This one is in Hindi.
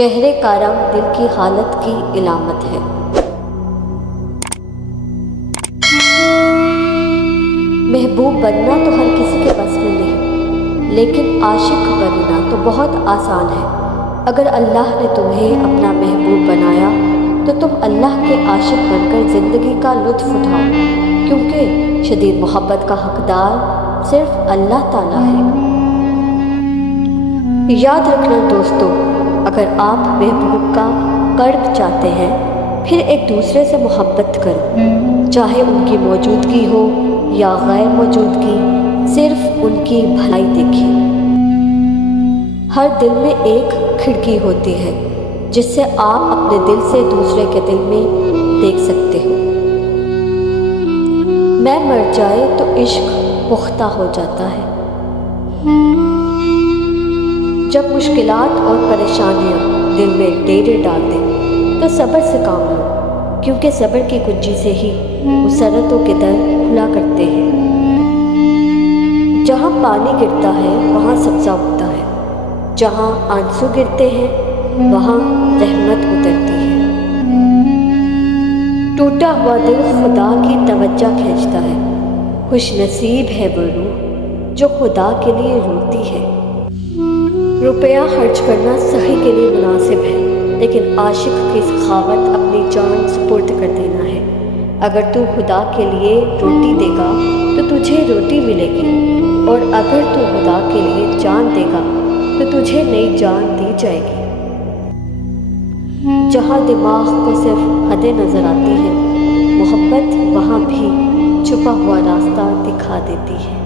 चेहरे का रंग दिल की हालत की इलामत है। महबूब बनना तो हर किसी के बस में नहीं, लेकिन आशिक बनना तो बहुत आसान है। अगर अल्लाह ने तुम्हें अपना महबूब बनाया तो तुम अल्लाह के आशिक बनकर ज़िंदगी का लुत्फ़ उठाओ, क्योंकि शदीद मोहब्बत का हकदार सिर्फ अल्लाह ताला है। याद रखना दोस्तों, अगर आप महबूब का कर्ब चाहते हैं फिर एक दूसरे से मोहब्बत करो, चाहे उनकी मौजूदगी हो या गैर मौजूदगी, सिर्फ उनकी भलाई देखिए। हर दिल में एक खिड़की होती है जिससे आप अपने दिल से दूसरे के दिल में देख सकते हो। मैं मर जाए तो इश्क पुख्ता हो जाता है। जब मुश्किलात और परेशानियां दिल में डेरे डाल दें तो सब्र से काम लो, क्योंकि सब्र की कुंजी से ही मुसरतों के दर खुला करते हैं। जहाँ पानी गिरता है वहाँ सब्ज़ा उगता है, जहाँ आंसू गिरते हैं वहाँ रहमत उतरती है। टूटा हुआ दिल खुदा की तवज्जो खींचता है। खुश नसीब है वो रूह जो खुदा के लिए रोती है। रुपया खर्च करना सही के लिए मुनासिब है, लेकिन आशिक की सखावत अपनी जान सुपुर्द कर देना है। अगर तू खुदा के लिए रोटी देगा तो तुझे रोटी मिलेगी, और अगर तू खुदा के लिए जान देगा तो तुझे नई जान दी जाएगी। जहाँ दिमाग को सिर्फ हदें नज़र आती हैं, मोहब्बत वहाँ भी छुपा हुआ रास्ता दिखा देती है।